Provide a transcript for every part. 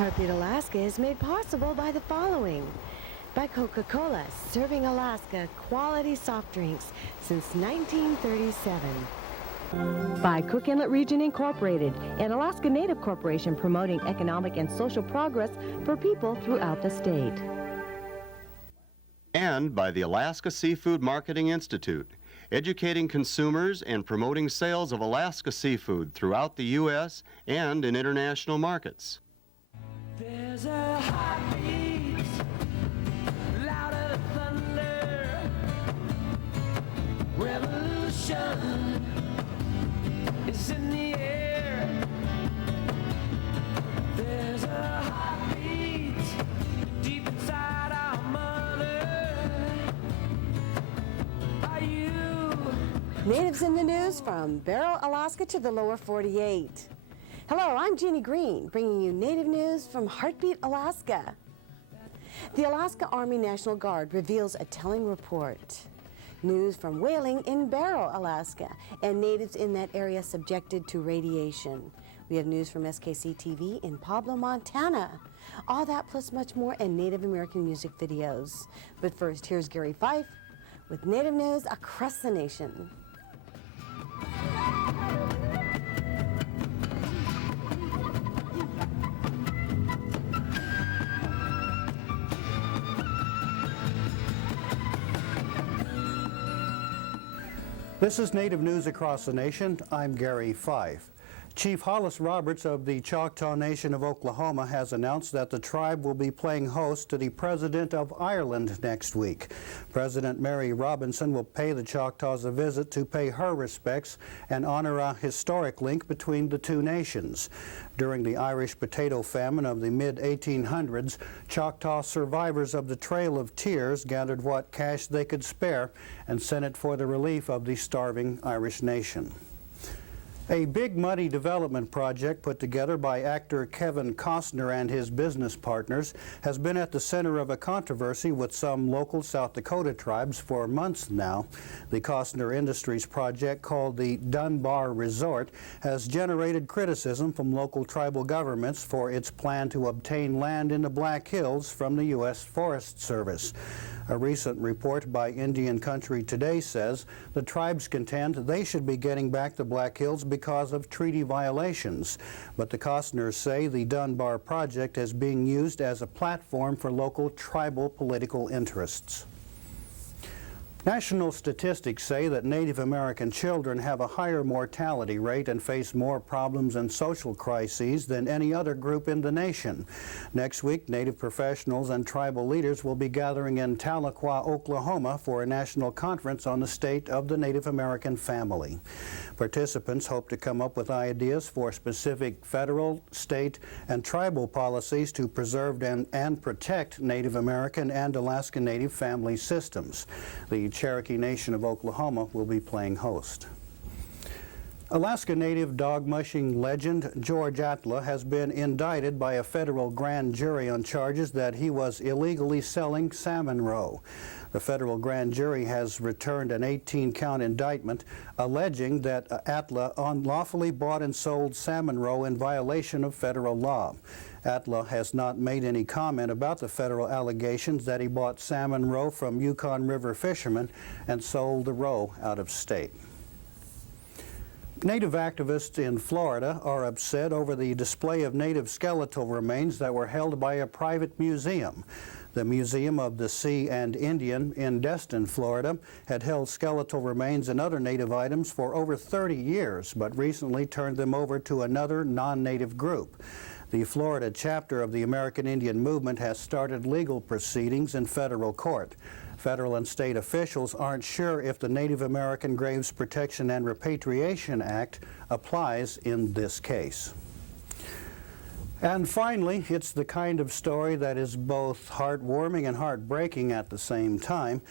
Heartbeat Alaska is made possible by the following. By Coca-Cola, serving Alaska quality soft drinks since 1937. By Cook Inlet Region Incorporated, an Alaska Native corporation promoting economic and social progress for people throughout the state. And by the Alaska Seafood Marketing Institute, educating consumers and promoting sales of Alaska seafood throughout the U.S. and in international markets. There's a heartbeat, louder thunder, revolution is in the air. There's a heartbeat deep inside our mother. Are you? Natives in the news from Barrow, Alaska to the lower 48. Hello, I'm Jeannie Green, bringing you Native news from Heartbeat, Alaska. The Alaska Army National Guard reveals a telling report. News from whaling in Barrow, Alaska, and natives in that area subjected to radiation. We have news from SKC-TV in Pablo, Montana. All that plus much more and Native American music videos. But first, here's Gary Fife with Native news across the nation. This is Native News Across the Nation. I'm Gary Fife. Chief Hollis Roberts of the Choctaw Nation of Oklahoma has announced that the tribe will be playing host to the President of Ireland next week. President Mary Robinson will pay the Choctaws a visit to pay her respects and honor a historic link between the two nations. During the Irish potato famine of the mid-1800s, Choctaw survivors of the Trail of Tears gathered what cash they could spare and sent it for the relief of the starving Irish nation. A big money development project put together by actor Kevin Costner and his business partners has been at the center of a controversy with some local South Dakota tribes for months now. The Costner Industries project, called the Dunbar Resort, has generated criticism from local tribal governments for its plan to obtain land in the Black Hills from the U.S. Forest Service. A recent report by Indian Country Today says the tribes contend they should be getting back the Black Hills because of treaty violations. But the Costners say the Dunbar project is being used as a platform for local tribal political interests. National statistics say that Native American children have a higher mortality rate and face more problems and social crises than any other group in the nation. Next week, Native professionals and tribal leaders will be gathering in Tahlequah, Oklahoma for a national conference on the state of the Native American family. Participants hope to come up with ideas for specific federal, state, and tribal policies to preserve and protect Native American and Alaska Native family systems. The Cherokee Nation of Oklahoma will be playing host. Alaska Native dog mushing legend George Attla has been indicted by a federal grand jury on charges that he was illegally selling salmon roe. The federal grand jury has returned an 18-count indictment alleging that Attla unlawfully bought and sold salmon roe in violation of federal law. Attla has not made any comment about the federal allegations that he bought salmon roe from Yukon River fishermen and sold the roe out of state. Native activists in Florida are upset over the display of native skeletal remains that were held by a private museum. The Museum of the Sea and Indian in Destin, Florida, had held skeletal remains and other native items for over 30 years, but recently turned them over to another non-native group. The Florida chapter of the American Indian Movement has started legal proceedings in federal court. Federal and state officials aren't sure if the Native American Graves Protection and Repatriation Act applies in this case. And finally, it's the kind of story that is both heartwarming and heartbreaking at the same time.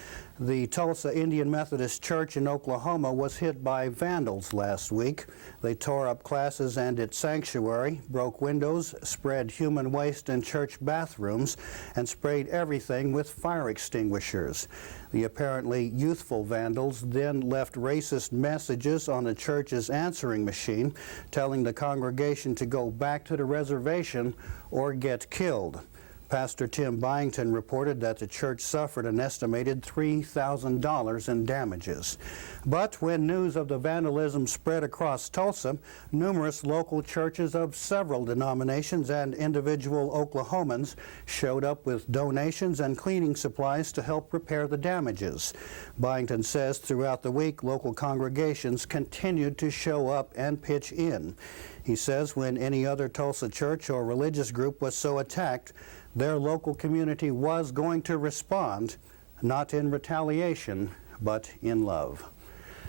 The Tulsa Indian Methodist Church in Oklahoma was hit by vandals last week. They tore up classes and its sanctuary, broke windows, spread human waste in church bathrooms, and sprayed everything with fire extinguishers. The apparently youthful vandals then left racist messages on the church's answering machine, telling the congregation to go back to the reservation or get killed. Pastor Tim Byington reported that the church suffered an estimated $3,000 in damages. But when news of the vandalism spread across Tulsa, numerous local churches of several denominations and individual Oklahomans showed up with donations and cleaning supplies to help repair the damages. Byington says throughout the week, local congregations continued to show up and pitch in. He says when any other Tulsa church or religious group was so attacked, their local community was going to respond, not in retaliation, but in love.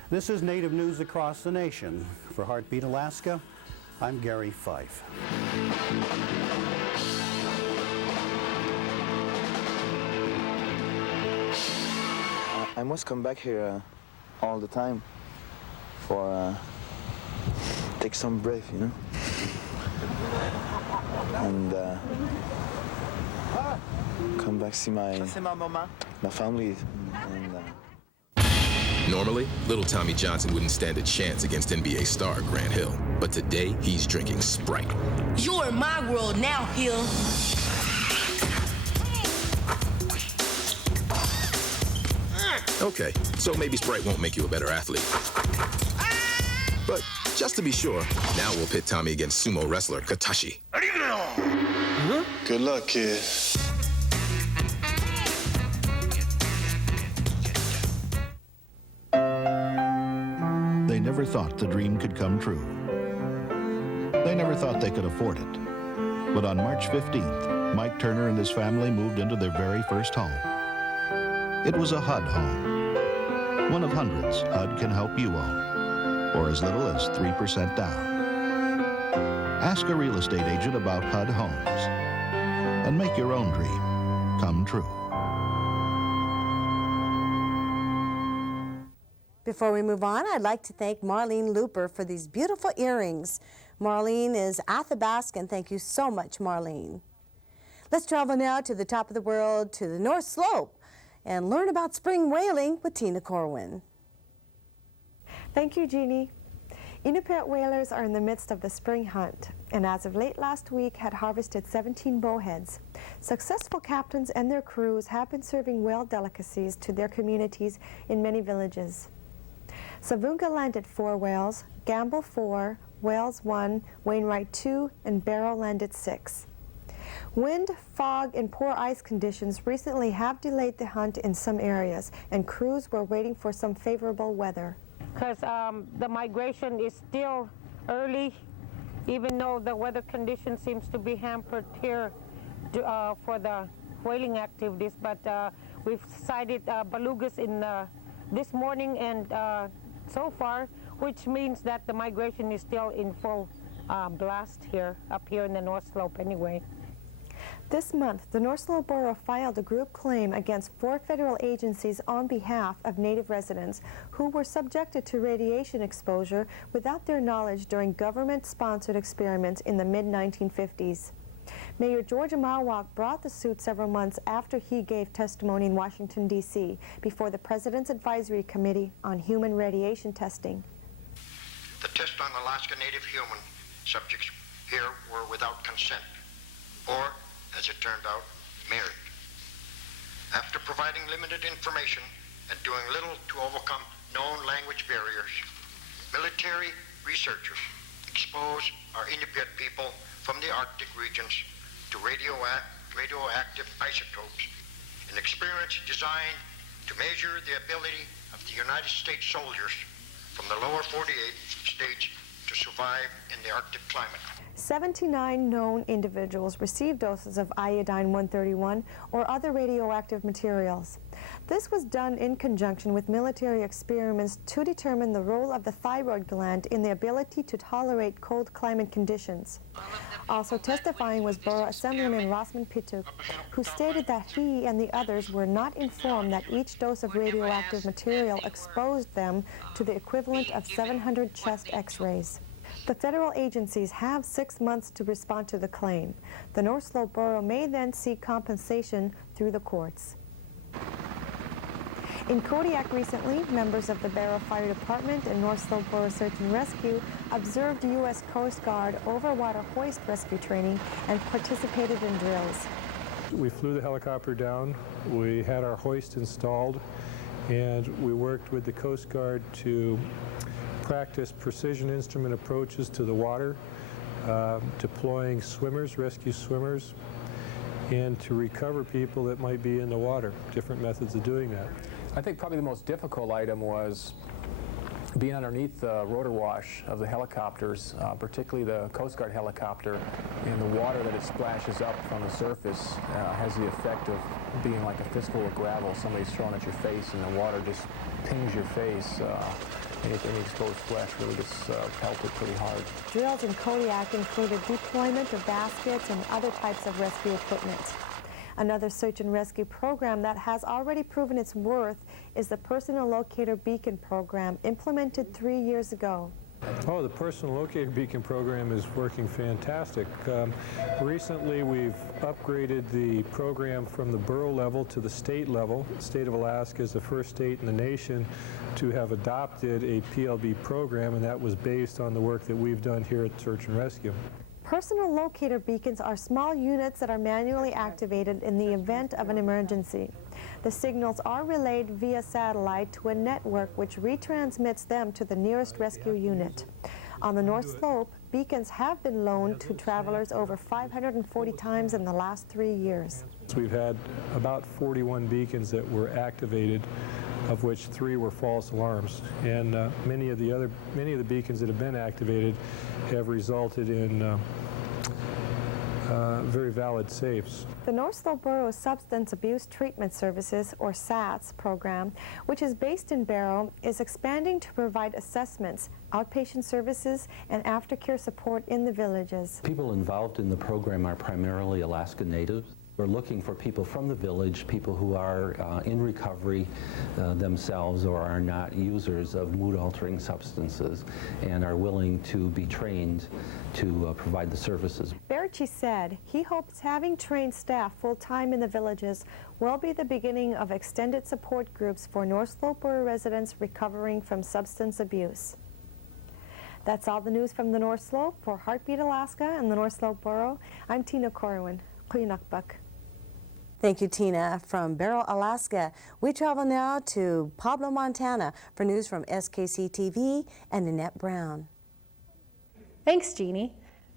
This is Native News Across the Nation. For Heartbeat Alaska, I'm Gary Fife. I must come back here all the time for take some breath, you know, and come back see my family. Normally, little Tommy Johnson wouldn't stand a chance against NBA star Grant Hill. But today, he's drinking Sprite. You're in my world now, Hill. Okay, so maybe Sprite won't make you a better athlete. But just to be sure, now we'll pit Tommy against sumo wrestler Katashi. Good luck, kid. They never thought the dream could come true. They never thought they could afford it. But on March 15th, Mike Turner and his family moved into their very first home. It was a HUD home. One of hundreds HUD can help you own, or as little as 3% down. Ask a real estate agent about HUD homes and make your own dream come true. Before we move on, I'd like to thank Marlene Looper for these beautiful earrings. Marlene is Athabascan. Thank you so much, Marlene. Let's travel now to the top of the world, to the North Slope, and learn about spring whaling with Tina Corwin. Thank you, Jeannie. Inupiat whalers are in the midst of the spring hunt, and as of late last week had harvested 17 bowheads. Successful captains and their crews have been serving whale delicacies to their communities in many villages. Savunga landed 4 whales, Gamble 4, Wales 1, Wainwright 2, and Barrow landed 6. Wind, fog, and poor ice conditions recently have delayed the hunt in some areas, and crews were waiting for some favorable weather. Because the migration is still early, even though the weather condition seems to be hampered here for the whaling activities. But we've sighted belugas in this morning and so far, which means that the migration is still in full blast here, up here in the North Slope anyway. This month, the North Slope Borough filed a group claim against 4 federal agencies on behalf of Native residents who were subjected to radiation exposure without their knowledge during government-sponsored experiments in the mid-1950s. Mayor George Ahmaogak brought the suit several months after he gave testimony in Washington, D.C. before the President's Advisory Committee on Human Radiation Testing. The test on Alaska Native human subjects here were without consent, or, as it turned out, married. After providing limited information and doing little to overcome known language barriers, military researchers expose our Inupiat people from the Arctic regions to radioactive isotopes, an experiment designed to measure the ability of the United States soldiers from the lower 48 states to survive in the Arctic climate. 79 known individuals received doses of iodine-131 or other radioactive materials. This was done in conjunction with military experiments to determine the role of the thyroid gland in the ability to tolerate cold climate conditions. Also testifying was Borough Assemblyman Rosman Pituk, who stated that he and the others were not informed that each dose of radioactive material exposed them to the equivalent of 700 chest x-rays. The federal agencies have 6 months to respond to the claim. The North Slope Borough may then seek compensation through the courts. In Kodiak recently, members of the Barrow Fire Department and North Slope Borough Search and Rescue observed U.S. Coast Guard overwater hoist rescue training and participated in drills. We flew the helicopter down, we had our hoist installed, and we worked with the Coast Guard to practice precision instrument approaches to the water, deploying swimmers, rescue swimmers, and to recover people that might be in the water, different methods of doing that. I think probably the most difficult item was being underneath the rotor wash of the helicopters, particularly the Coast Guard helicopter, and the water that it splashes up from the surface has the effect of being like a fistful of gravel somebody's thrown at your face, and the water just pings your face. Any exposed flesh really gets pelted pretty hard. Drills in Kodiak included deployment of baskets and other types of rescue equipment. Another search and rescue program that has already proven its worth is the Personal Locator Beacon program, implemented 3 years ago. Oh, the Personal Locator Beacon program is working fantastic. Recently, we've upgraded the program from the borough level to the state level. The state of Alaska is the first state in the nation to have adopted a PLB program, and that was based on the work that we've done here at Search and Rescue. Personal locator beacons are small units that are manually activated in the event of an emergency. The signals are relayed via satellite to a network which retransmits them to the nearest rescue unit. On the North Slope, beacons have been loaned to travelers over 540 times in the last 3 years. We've had about 41 beacons that were activated, of which 3 were false alarms, and many of the beacons that have been activated have resulted in very valid safes. The North Slope Borough Substance Abuse Treatment Services, or SATS program, which is based in Barrow, is expanding to provide assessments, outpatient services, and aftercare support in the villages. People involved in the program are primarily Alaska Natives. We're looking for people from the village, people who are in recovery themselves or are not users of mood-altering substances and are willing to be trained to provide the services. Baertschy said he hopes having trained staff full-time in the villages will be the beginning of extended support groups for North Slope Borough residents recovering from substance abuse. That's all the news from the North Slope. For Heartbeat Alaska and the North Slope Borough, I'm Tina Corwin. Kuyunakbuk. Thank you, Tina. From Barrow, Alaska, we travel now to Pueblo, Montana for news from SKC-TV and Annette Brown. Thanks, Jeannie.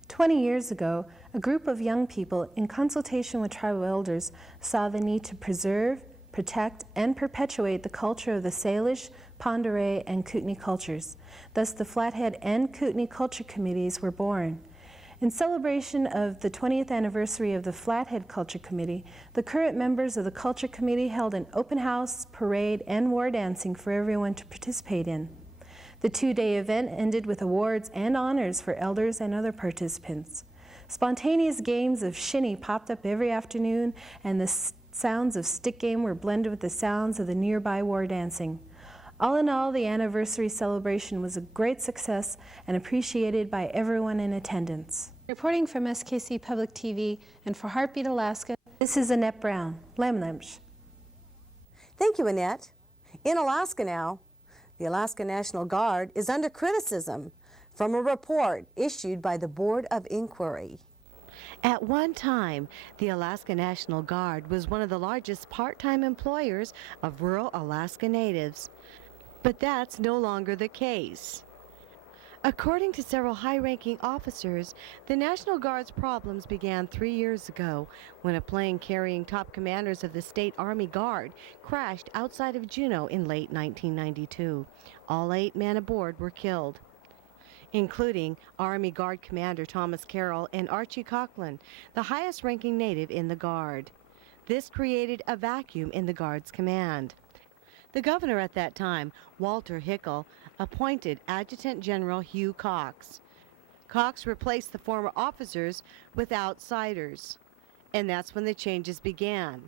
20 years ago, a group of young people, in consultation with tribal elders, saw the need to preserve, protect, and perpetuate the culture of the Salish, Pend Oreille, and Kootenai cultures. Thus, the Flathead and Kootenai Culture Committees were born. In celebration of the 20th anniversary of the Flathead Culture Committee, the current members of the Culture Committee held an open house, parade, and war dancing for everyone to participate in. The 2-day event ended with awards and honors for elders and other participants. Spontaneous games of shinny popped up every afternoon, and the sounds of stick game were blended with the sounds of the nearby war dancing. All in all, the anniversary celebration was a great success and appreciated by everyone in attendance. Reporting from SKC Public TV and for Heartbeat Alaska, this is Annette Brown. Lemlemsh. Thank you, Annette. In Alaska now, the Alaska National Guard is under criticism from a report issued by the Board of Inquiry. At one time, the Alaska National Guard was one of the largest part-time employers of rural Alaska Natives. But that's no longer the case. According to several high-ranking officers, the National Guard's problems began 3 years ago when a plane carrying top commanders of the State Army Guard crashed outside of Juneau in late 1992. All 8 men aboard were killed. including Army Guard Commander Thomas Carroll and Archie Coughlin, the highest-ranking Native in the Guard. This created a vacuum in the Guard's command. The governor at that time, Walter Hickel, appointed Adjutant General Hugh Cox. Cox replaced the former officers with outsiders, and that's when the changes began.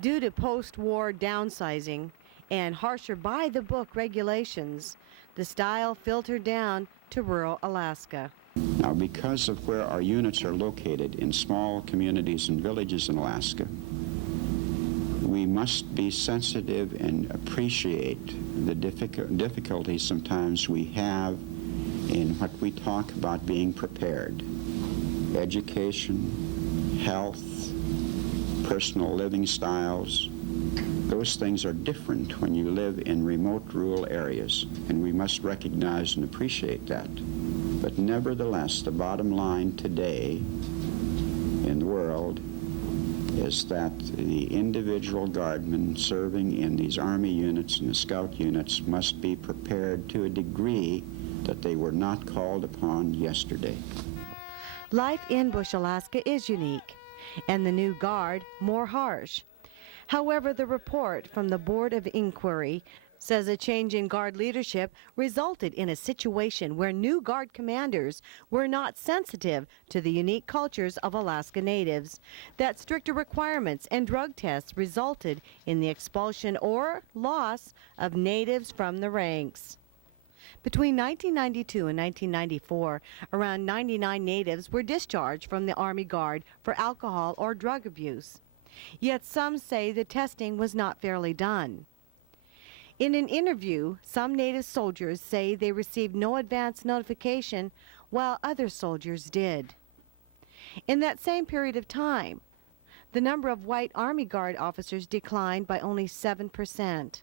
Due to post-war downsizing and harsher by-the-book regulations, the style filtered down to rural Alaska. Now, because of where our units are located in small communities and villages in Alaska, we must be sensitive and appreciate the difficulties sometimes we have in what we talk about being prepared. Education, health, personal living styles, those things are different when you live in remote rural areas, and we must recognize and appreciate that. But nevertheless, the bottom line today in the world is that the individual guardmen serving in these Army units and the Scout units must be prepared to a degree that they were not called upon yesterday. Life in Bush, Alaska is unique, and the new Guard more harsh. However, the report from the Board of Inquiry says a change in Guard leadership resulted in a situation where new Guard commanders were not sensitive to the unique cultures of Alaska Natives, that stricter requirements and drug tests resulted in the expulsion or loss of Natives from the ranks. Between 1992 and 1994, around 99 Natives were discharged from the Army Guard for alcohol or drug abuse. Yet some say the testing was not fairly done. In an interview, some Native soldiers say they received no advance notification, while other soldiers did. In that same period of time, the number of white Army Guard officers declined by only 7%,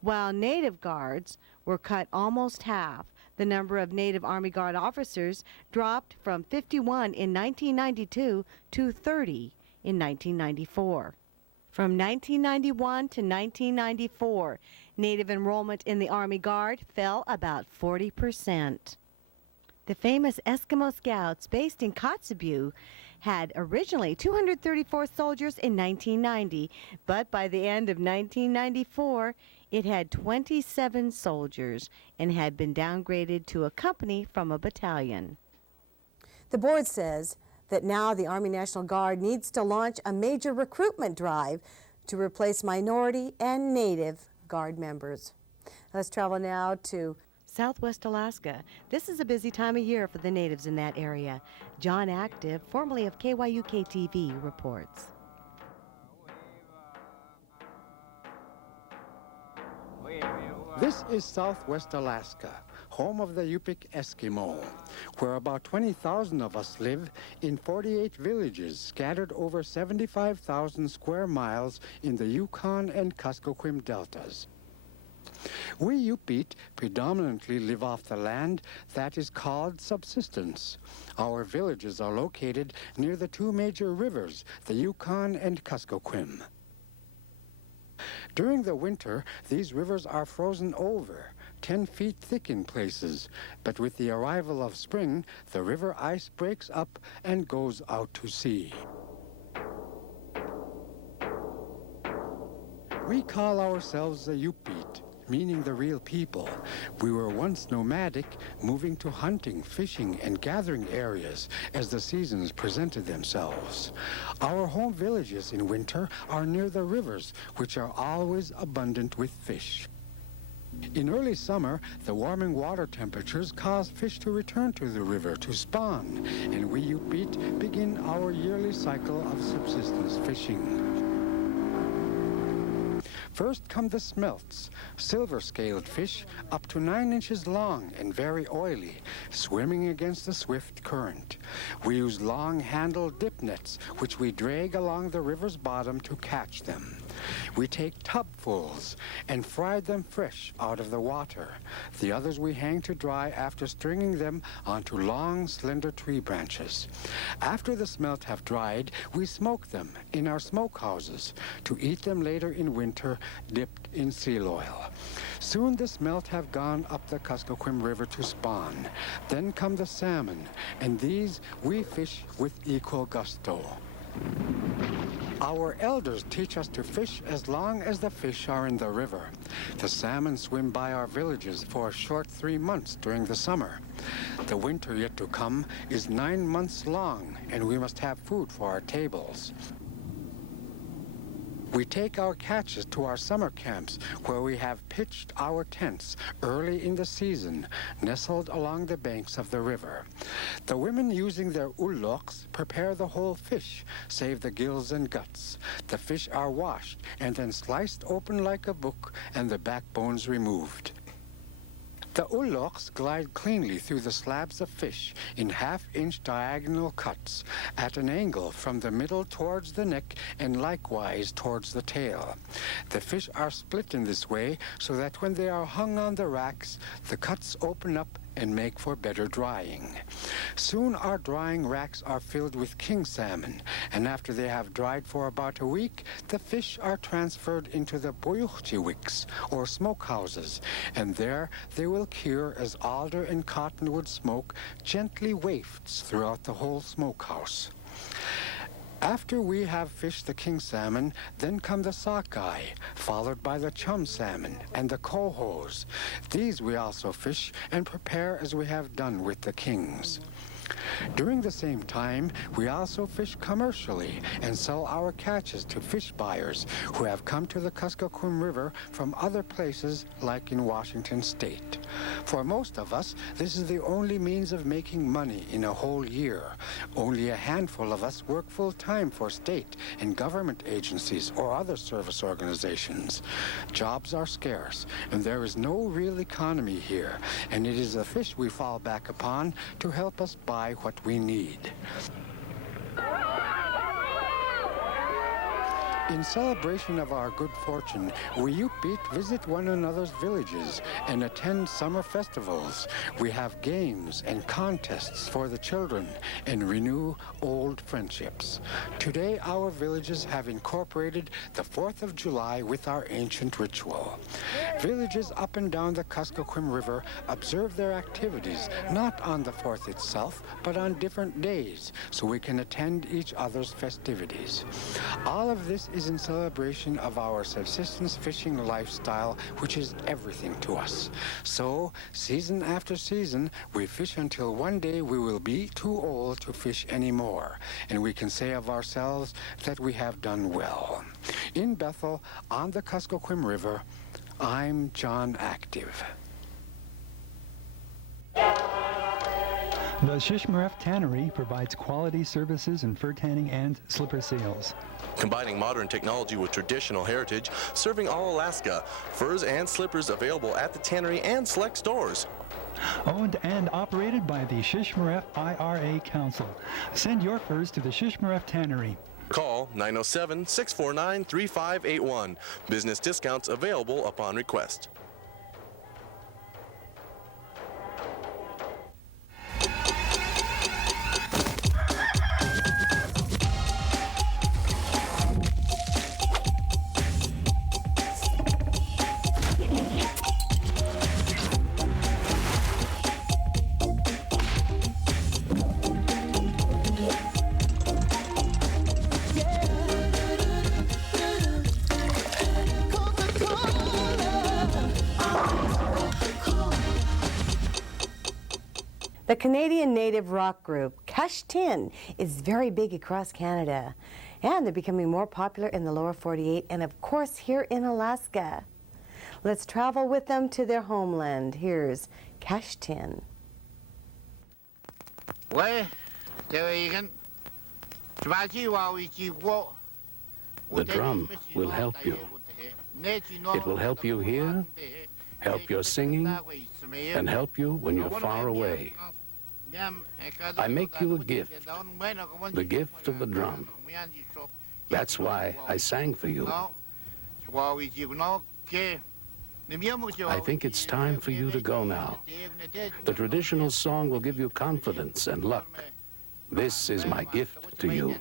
while Native Guards were cut almost half. The number of Native Army Guard officers dropped from 51 in 1992 to 30 in 1994. From 1991 to 1994, Native enrollment in the Army Guard fell about 40%. The famous Eskimo Scouts based in Kotzebue had originally 234 soldiers in 1990, but by the end of 1994, it had 27 soldiers and had been downgraded to a company from a battalion. The board says that now the Army National Guard needs to launch a major recruitment drive to replace minority and Native Guard members. Let's travel now to Southwest Alaska. This is a busy time of year for the Natives in that area. John Active, formerly of KYUK-TV, reports. This is Southwest Alaska, home of the Yupiit Eskimo, where about 20,000 of us live in 48 villages scattered over 75,000 square miles in the Yukon and Kuskokwim Deltas. We Yupiit predominantly live off the land that is called subsistence. Our villages are located near the two major rivers, the Yukon and Kuskokwim. During the winter, these rivers are frozen over, 10 feet thick in places, but with the arrival of spring, the river ice breaks up and goes out to sea. We call ourselves the Yupiit, meaning the real people. We were once nomadic, moving to hunting, fishing, and gathering areas as the seasons presented themselves. Our home villages in winter are near the rivers, which are always abundant with fish. In early summer, the warming water temperatures cause fish to return to the river to spawn, and we Yupiit begin our yearly cycle of subsistence fishing. First come the smelts, silver-scaled fish up to 9 inches long and very oily, swimming against the swift current. We use long-handled dip nets, which we drag along the river's bottom to catch them. We take tubfuls and fry them fresh out of the water. The others we hang to dry after stringing them onto long, slender tree branches. After the smelt have dried, we smoke them in our smokehouses to eat them later in winter, dipped in seal oil. Soon the smelt have gone up the Kuskokwim River to spawn. Then come the salmon, and these we fish with equal gusto. Our elders teach us to fish as long as the fish are in the river. The salmon swim by our villages for a short 3 months during the summer. The winter yet to come is 9 months long, and we must have food for our tables. We take our catches to our summer camps, where we have pitched our tents early in the season, nestled along the banks of the river. The women, using their ulloks, prepare the whole fish, save the gills and guts. The fish are washed and then sliced open like a book, and the backbones removed. The ulloks glide cleanly through the slabs of fish in half-inch diagonal cuts at an angle from the middle towards the neck and likewise towards the tail. The fish are split in this way so that when they are hung on the racks, the cuts open up and make for better drying. Soon our drying racks are filled with king salmon, and after they have dried for about a week, the fish are transferred into the Baertschy wicks, or smokehouses, and there they will cure as alder and cottonwood smoke gently wafts throughout the whole smokehouse. After we have fished the king salmon, then come the sockeye, followed by the chum salmon and the cohos. These we also fish and prepare as we have done with the kings. During the same time, we also fish commercially and sell our catches to fish buyers who have come to the Kuskokwim River from other places like in Washington State. For most of us, this is the only means of making money in a whole year. Only a handful of us work full-time for state and government agencies or other service organizations. Jobs are scarce, and there is no real economy here, and it is the fish we fall back upon to help us buy what we need. In celebration of our good fortune, we Yupiit visit one another's villages and attend summer festivals. We have games and contests for the children and renew old friendships. Today, our villages have incorporated the 4th of July with our ancient ritual. Villages up and down the Kuskokwim River observe their activities not on the 4th itself, but on different days, so we can attend each other's festivities. All of this is in celebration of our subsistence fishing lifestyle, which is everything to us. So, season after season, we fish until one day we will be too old to fish anymore, and we can say of ourselves that we have done well. In Bethel, on the Kuskokwim River, I'm John Active. The Shishmaref Tannery provides quality services in fur tanning and slipper sales. Combining modern technology with traditional heritage, serving all Alaska. Furs and slippers available at the tannery and select stores. Owned and operated by the Shishmaref IRA Council. Send your furs to the Shishmaref Tannery. Call 907-649-3581. Business discounts available upon request. The Canadian native rock group Kashtin is very big across Canada, and they're becoming more popular in the lower 48 and of course here in Alaska. Let's travel with them to their homeland. Here's Kashtin. The drum will help you. It will help you hear, help your singing, and help you when you're far away. I make you a gift, the gift of the drum. That's why I sang for you. I think it's time for you to go now. The traditional song will give you confidence and luck. This is my gift to you.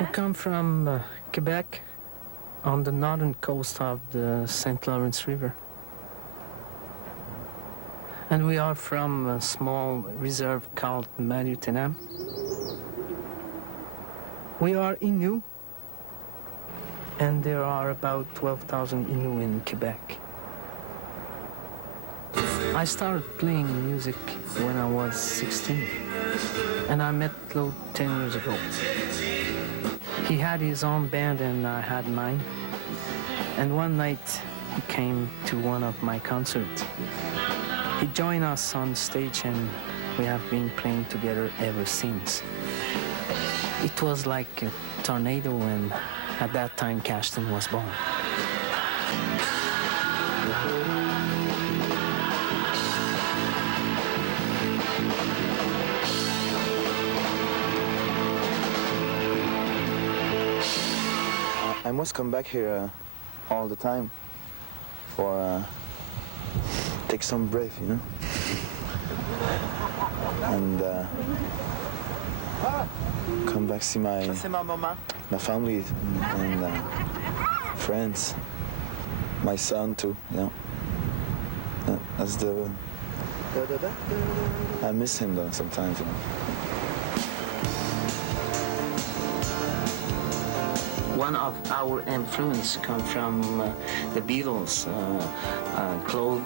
We come from Quebec, on the northern coast of the St. Lawrence River. And we are from a small reserve called Malutenam. We are Innu, and there are about 12,000 Innu in Quebec. I started playing music when I was 16, and I met Claude 10 years ago. He had his own band and I had mine, and one night he came to one of my concerts. He joined us on stage and we have been playing together ever since. It was like a tornado, and at that time Kashtin was born. I must come back here all the time for take some breath, you know, and come back see my family and friends, my son too, you know. That's the I miss him though sometimes, you know. One of our influence come from the Beatles. Claude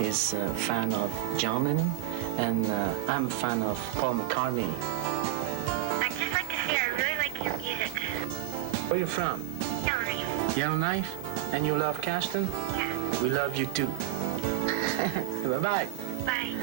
is a fan of John Lennon, and I'm a fan of Paul McCartney. I'd just like to say I really like your music. Where are you from? Yellowknife. Yellowknife? And you love Kashtin? Yeah. We love you too. Bye-bye. Bye.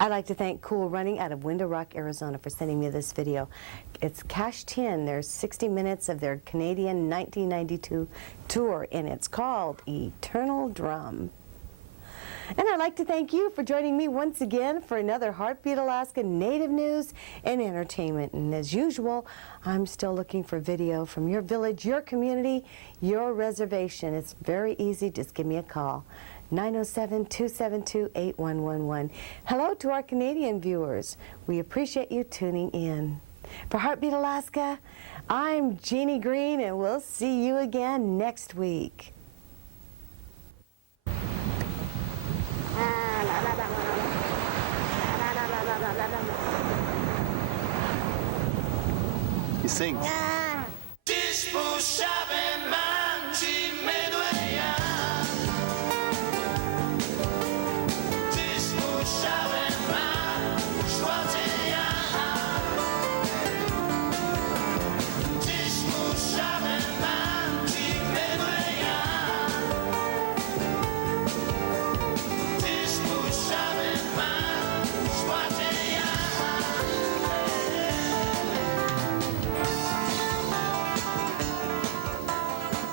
I'd like to thank Cool Running out of Window Rock, Arizona for sending me this video. It's Kashtin. There's 60 minutes of their Canadian 1992 tour, and it's called Eternal Drum. And I'd like to thank you for joining me once again for another Heartbeat Alaska Native News and Entertainment. And as usual, I'm still looking for video from your village, your community, your reservation. It's very easy. Just give me a call. 907-272-8111. Hello to our Canadian viewers. We appreciate you tuning in. For Heartbeat Alaska, I'm Jeannie Green, and we'll see you again next week. He sings.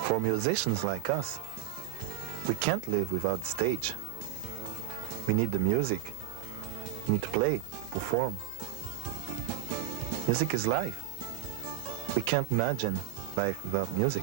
For musicians like us, We can't live without the stage. We need the music. We need to play, perform. Music is life. We can't imagine life without music.